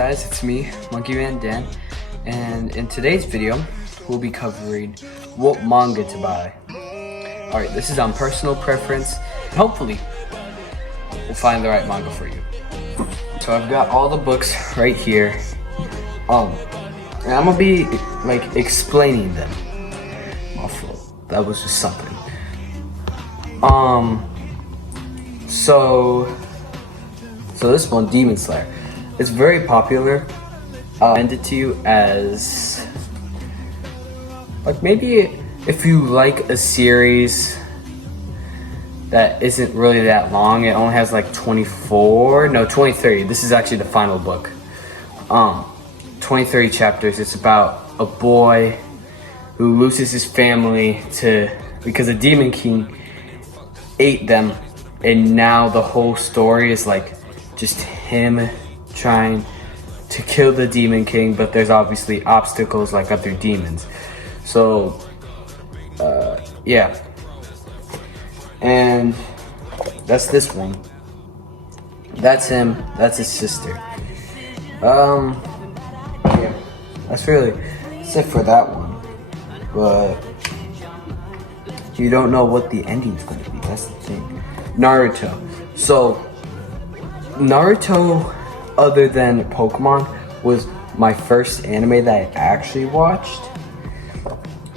guys, it's me, Monkey Man Dan, and in today's video, we'll be covering what manga to buy. Alright, this is on personal preference. Hopefully, we'll find the right manga for you. So I've got all the books right here. And I'm gonna be like explaining them. Awful. That was just something. So this one, Demon Slayer. It's very popular. I'll send it to you as like maybe if you like a series that isn't really that long. It only has like 23. This is actually the final book. 23 chapters. It's about a boy who loses his family because a demon king ate them, and now the whole story is like just him trying to kill the demon king, but there's obviously obstacles like other demons. So yeah, and that's this one. That's him. That's his sister. Yeah, that's really it for that one. But you don't know what the ending's gonna be. That's the thing. Naruto. So Naruto, other than Pokemon, was my first anime that I actually watched.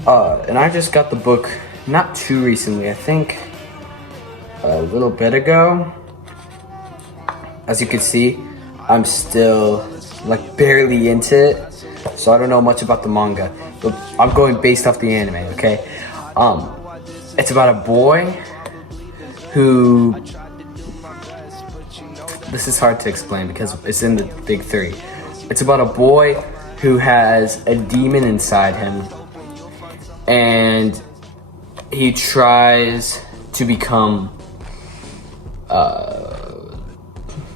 And I just got the book not too recently. I think a little bit ago. As you can see, I'm still like barely into it, so I don't know much about the manga. But I'm going based off the anime, okay? It's about a boy who... This is hard to explain because it's in the big three. It's about a boy who has a demon inside him, and he tries to become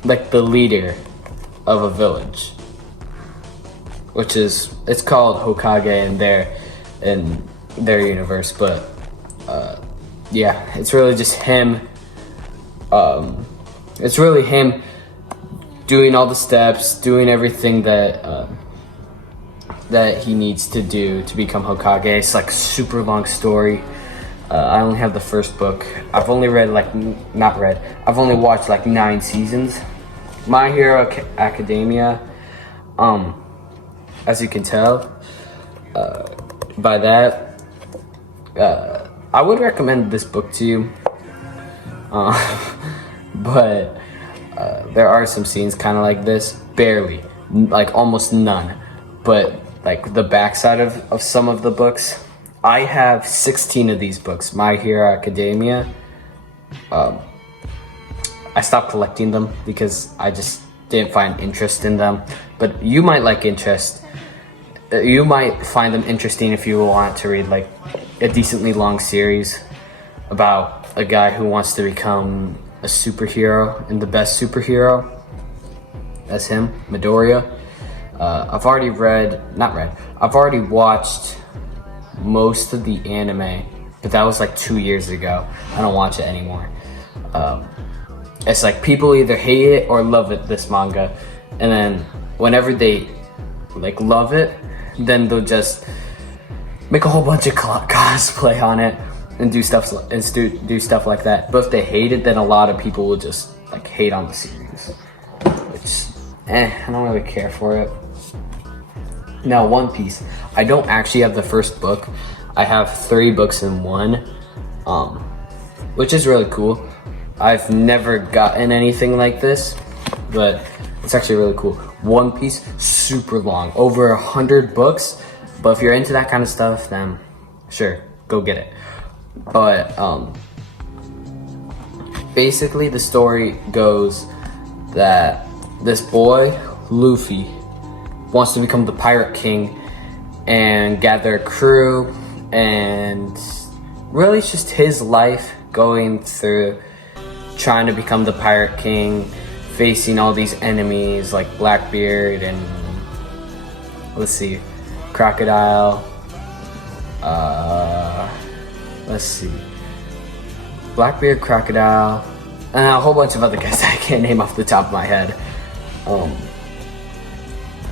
like the leader of a village, it's called Hokage in their universe. But yeah, it's really just him. It's really him doing all the steps, doing everything that he needs to do to become Hokage. It's like a super long story. I only have the first book. I've only I've only watched like 9 seasons. My Hero Academia, as you can tell by that, I would recommend this book to you. But there are some scenes kind of like this, barely, like almost none. But like the backside of some of the books, I have 16 of these books. My Hero Academia. I stopped collecting them because I just didn't find interest in them. But you might like interest. You might find them interesting if you want to read like a decently long series about a guy who wants to become a superhero, and the best superhero. That's him, Midoriya. I've already watched most of the anime, but that was like 2 years ago. I don't watch it anymore. It's like people either hate it or love it, this manga, and then whenever they like love it, then they'll just make a whole bunch of cosplay on it and do stuff like that. But if they hate it, then a lot of people will just like hate on the series, which I don't really care for it. Now, One Piece. I don't actually have the first book. I have 3 books in one, which is really cool. I've never gotten anything like this, but it's actually really cool. One Piece, super long, over 100 books. But if you're into that kind of stuff, then sure, go get it. But basically the story goes that this boy, Luffy, wants to become the Pirate King and gather a crew, and really it's just his life going through trying to become the Pirate King, facing all these enemies like Blackbeard and Crocodile. Blackbeard, Crocodile, and a whole bunch of other guys that I can't name off the top of my head.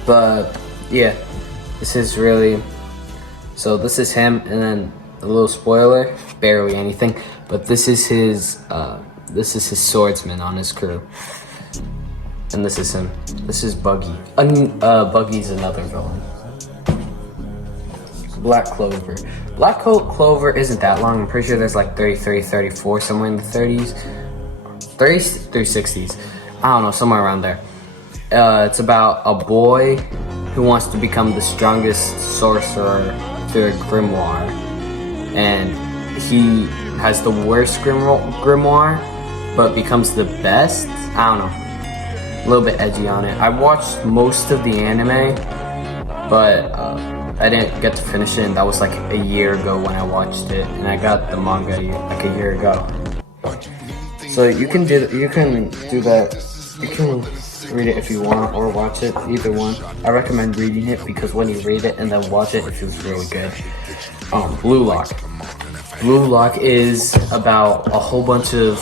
But yeah, this is really, so this is him, and then a little spoiler, barely anything, but this is his swordsman on his crew. And this is him. This is Buggy. Buggy's another villain. Black Clover. Black Clover isn't that long. I'm pretty sure there's like 33, 34, somewhere in the 30s. 30s through 60s. I don't know, somewhere around there. It's about a boy who wants to become the strongest sorcerer through a grimoire. And he has the worst grimoire, but becomes the best. I don't know. A little bit edgy on it. I watched most of the anime, but I didn't get to finish it, and that was like a year ago when I watched it, and I got the manga like a year ago. So you can do that. You can read it if you want, or watch it, either one. I recommend reading it because when you read it and then watch it, it feels really good. Blue Lock. Blue Lock is about a whole bunch of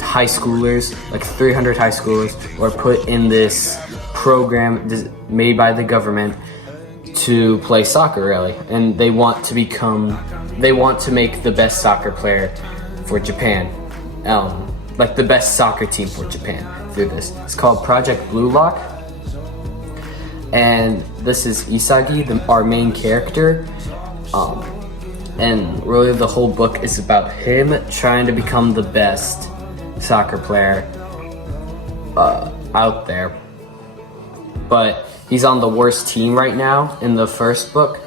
high schoolers, like 300 high schoolers, were put in this program made by the government to play soccer, really, and they want to make the best soccer player for Japan, like the best soccer team for Japan through this. It's called Project Blue Lock, and this is Isagi, our main character, and really the whole book is about him trying to become the best soccer player out there. But he's on the worst team right now in the first book.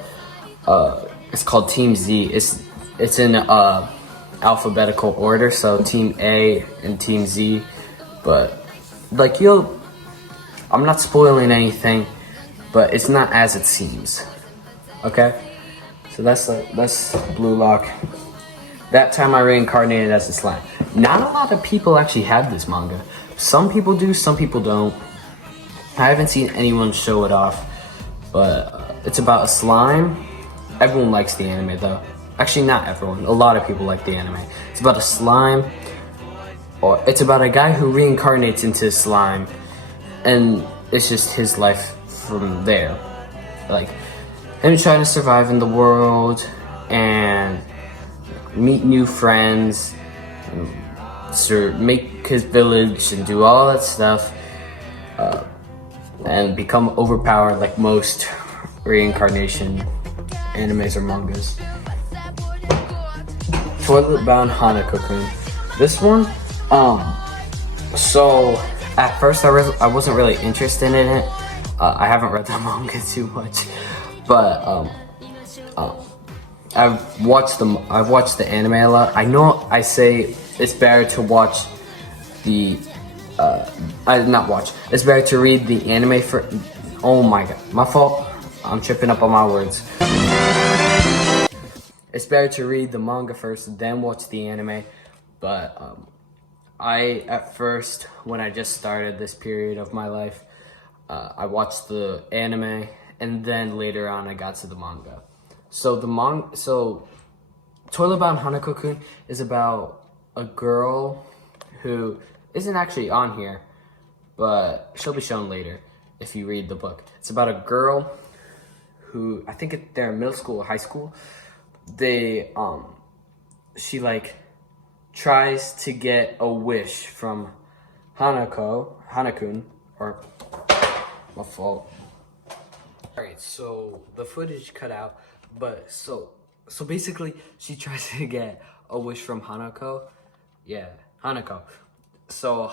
It's called Team Z. It's in alphabetical order, so Team A and Team Z. But like I'm not spoiling anything, but it's not as it seems. Okay, so that's Blue Lock. That time I reincarnated as a slime. Not a lot of people actually have this manga. Some people do, some people don't. I haven't seen anyone show it off, but it's about a slime. Everyone likes the anime though. Actually, not everyone. A lot of people like the anime. It's about a slime, or it's about a guy who reincarnates into slime, and it's just his life from there. Like, him trying to survive in the world, and meet new friends, and make his village, and do all that stuff. And become overpowered like most reincarnation animes or mangas. Toilet Bound Hanako-kun. This one, so at first I wasn't really interested in it. I haven't read the manga too much, but I've watched the anime a lot. I know I say it's better to watch the it's better to read the anime for. Oh my god, my fault. I'm tripping up on my words. It's better to read the manga first, then watch the anime. But I, at first, when I just started this period of my life, I watched the anime, and then later on I got to the manga. So Toilet Bound Hanako-kun is about a girl who isn't actually on here, but she'll be shown later if you read the book. It's about a girl who, I think they're in middle school or high school. She like tries to get a wish from Hanakun, or my fault. Alright, so the footage cut out, but so basically she tries to get a wish from Hanako. Yeah, Hanako. So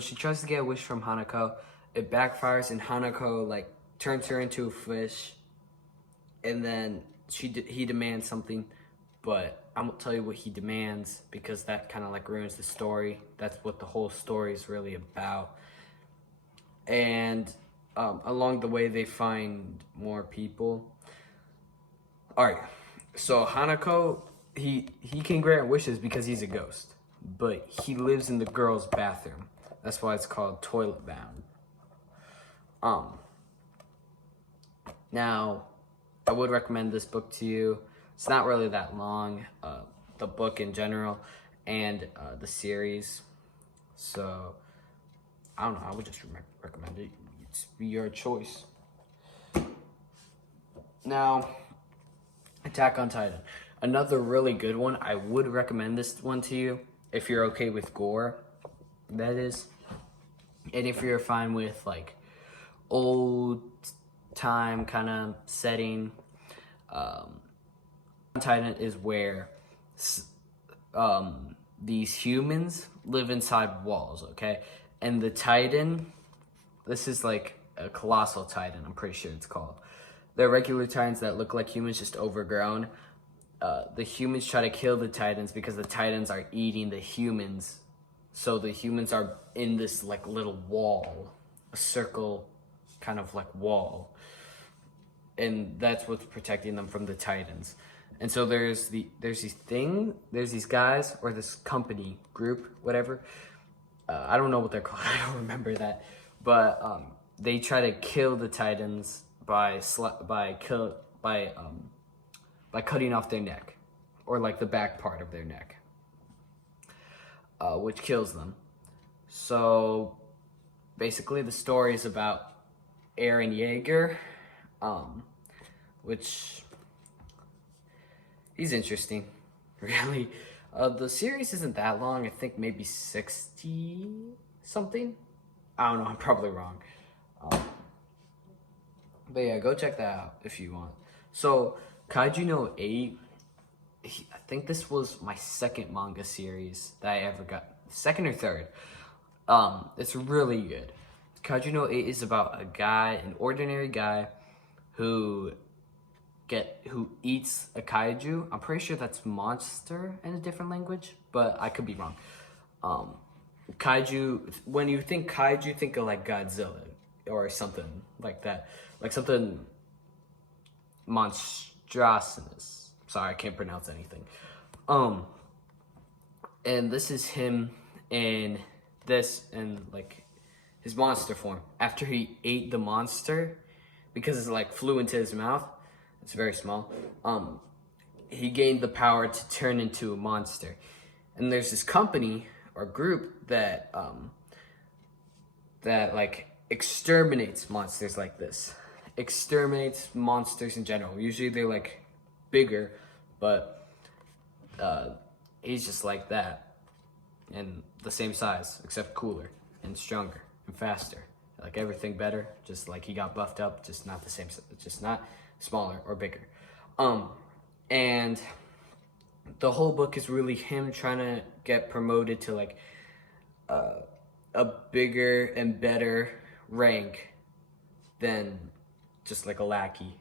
she tries to get a wish from Hanako. It backfires, and Hanako like turns her into a fish, and then he demands something, but I won't tell you what he demands because that kind of like ruins the story. That's what the whole story is really about. And along the way they find more people. All right, so Hanako, he can grant wishes because he's a ghost, but he lives in the girl's bathroom. That's why it's called Toilet Bound. Now, I would recommend this book to you. It's not really that long, the book in general, and the series. So, I don't know, I would just recommend it. It's your choice. Now, Attack on Titan. Another really good one. I would recommend this one to you if you're okay with gore, that is. And if you're fine with like old time kind of setting. Titan is where these humans live inside walls, okay? And the Titan, this is like a colossal Titan, I'm pretty sure it's called. They're regular Titans that look like humans, just overgrown. The humans try to kill the Titans because the Titans are eating the humans. So the humans are in this like little wall, a circle kind of like wall. And that's what's protecting them from the Titans. And so there's these guys, or this company, group, whatever. I don't know what they're called, I don't remember that. But they try to kill the Titans by cutting off their neck, or like the back part of their neck, which kills them. So basically the story is about Eren Yeager, which he's interesting, really. The series isn't that long. I think maybe 60 something. I don't know, I'm probably wrong. But yeah, go check that out if you want. So Kaiju no 8, I think this was my second manga series that I ever got. Second or third. It's really good. Kaiju no 8 is about a guy, an ordinary guy, who eats a kaiju. I'm pretty sure that's monster in a different language, but I could be wrong. Kaiju, when you think kaiju, think of like Godzilla or something like that. Like something monstrous. Sorry, I can't pronounce anything. And this is him in like his monster form. After he ate the monster, because it like flew into his mouth, it's very small, he gained the power to turn into a monster. And there's this company or group that like exterminates monsters like this. Exterminates monsters in general. Usually they're like bigger, but he's just like that, and the same size, except cooler and stronger and faster. Like everything better, just like he got buffed up, just not the same, just not smaller or bigger. And the whole book is really him trying to get promoted to like a bigger and better rank than just like a lackey.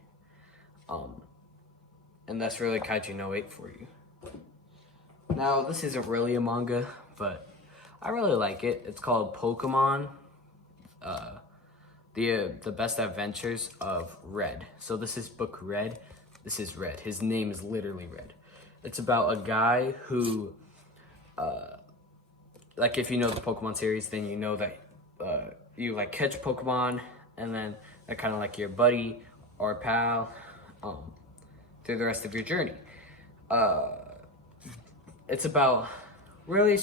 And that's really Kaiju no 8 for you. Now, this isn't really a manga, but I really like it. It's called Pokemon, the Best Adventures of Red. So this is book Red. This is Red. His name is literally Red. It's about a guy who, like if you know the Pokemon series, then you know that you like catch Pokemon, and then they're kind of like your buddy or pal through the rest of your journey. It's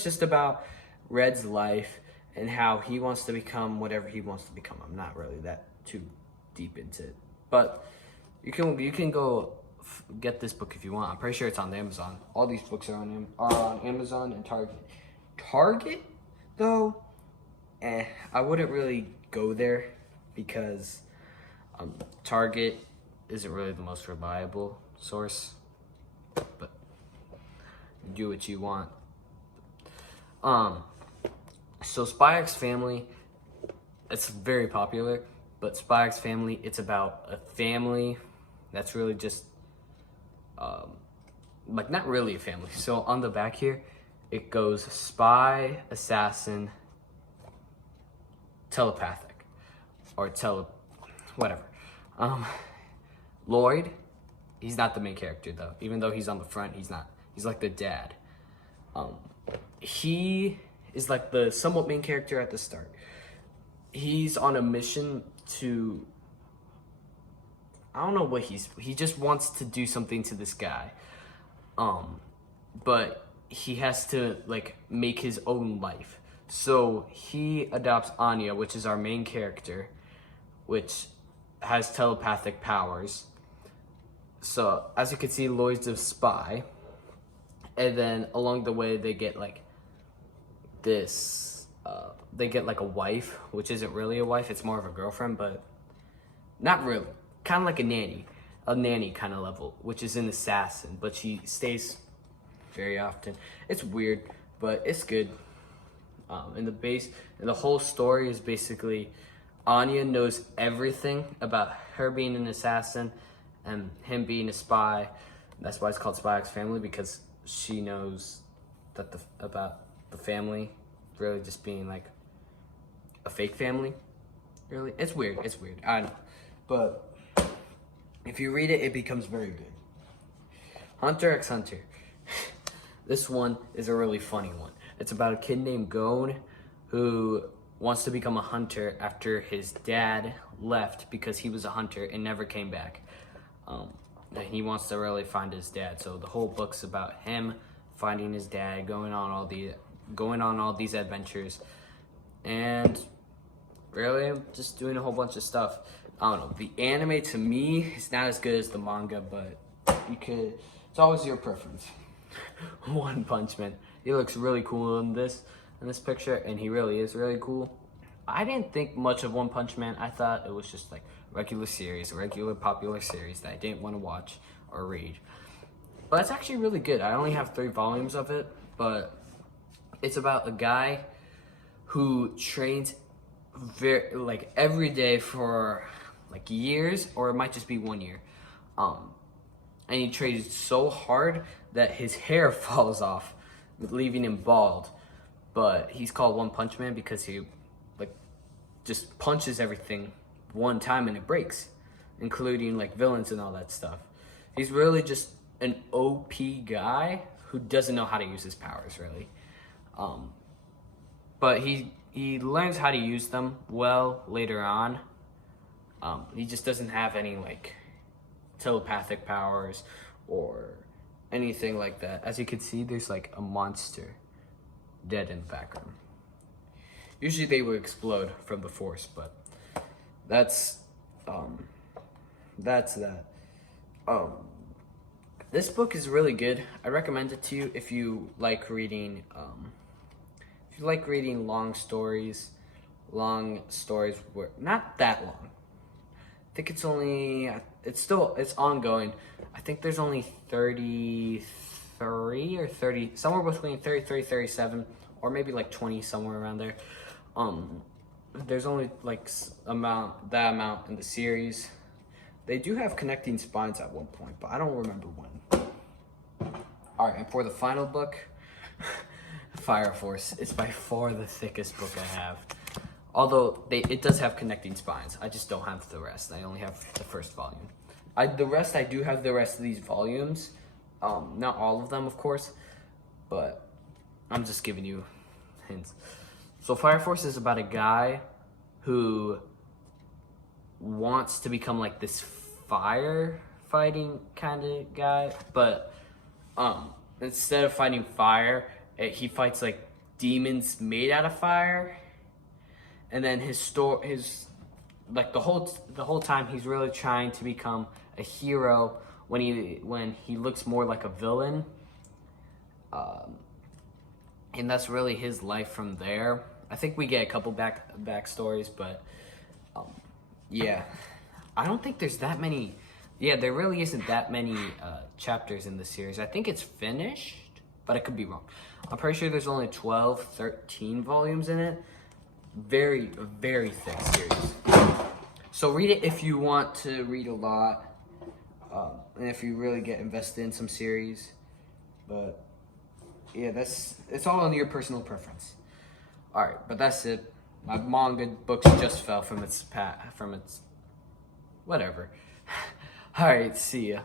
just about Red's life and how he wants to become whatever he wants to become. I'm not really that too deep into it, but you can go get this book if you want. I'm pretty sure it's on Amazon. All these books are on Amazon and Target. Target, though, I wouldn't really go there because Target isn't really the most reliable source, but do what you want. So Spy X Family, it's very popular, but Spy X Family, it's about a family that's really just like not really a family. So on the back here, it goes spy, assassin, telepathic, or whatever. Lloyd, he's not the main character though. Even though he's on the front, he's not. He's like the dad. He is like the somewhat main character at the start. He's on a mission to, I don't know what he just wants to do something to this guy. But he has to like make his own life. So he adopts Anya, which is our main character, which has telepathic powers. So as you can see, Lloyd's a spy, and then along the way they get like this. They get like a wife, which isn't really a wife; it's more of a girlfriend, but not really. Kind of like a nanny kind of level, which is an assassin, but she stays very often. It's weird, but it's good. And the whole story is basically Anya knows everything about her being an assassin and him being a spy. That's why it's called Spy X Family, because she knows that about the family really just being like a fake family. Really, it's weird. It's weird. I know, but if you read it, it becomes very good. Hunter x Hunter. This one is a really funny one. It's about a kid named Gon who wants to become a hunter after his dad left because he was a hunter and never came back. And he wants to really find his dad. So the whole book's about him finding his dad, going on all these adventures, and really just doing a whole bunch of stuff. I don't know. The anime to me is not as good as the manga, but it's always your preference. One Punch Man. He looks really cool in this picture, and he really is really cool. I didn't think much of One Punch Man. I thought it was just like regular popular series that I didn't want to watch or read. But it's actually really good. I only have 3 volumes of it, but it's about a guy who trains every day for like years, or it might just be 1 year. And he trains so hard that his hair falls off, leaving him bald. But he's called One Punch Man because he just punches everything one time and it breaks, including like villains and all that stuff. He's really just an OP guy who doesn't know how to use his powers really. But he learns how to use them well later on. He just doesn't have any like telepathic powers or anything like that. As you can see, there's like a monster dead in the background. Usually they would explode from the force, but that's that. This book is really good. I recommend it to you if you like reading long stories were not that long. I think it's ongoing. I think there's only 33 or 30, somewhere between 33, 37, or maybe like 20, somewhere around there. There's only like that amount in the series. They do have connecting spines at one point, but I don't remember when. All right, and for the final book, Fire Force. It's by far the thickest book I have. Although it does have connecting spines. I just don't have the rest. I only have the first volume. I do have the rest of these volumes. Not all of them, of course, but I'm just giving you hints. So Fire Force is about a guy who wants to become like this firefighting kind of guy, but instead of fighting fire, he fights like demons made out of fire. And then the whole time he's really trying to become a hero when he looks more like a villain. And that's really his life from there. I think we get a couple backstories, but yeah, I don't think there's that many. Yeah, there really isn't that many chapters in the series. I think it's finished, but I could be wrong. I'm pretty sure there's only 12, 13 volumes in it. Very, very thick series. So read it if you want to read a lot, and if you really get invested in some series. But yeah, it's all on your personal preference. All right, but that's it. My manga books just fell from its whatever. All right, see ya.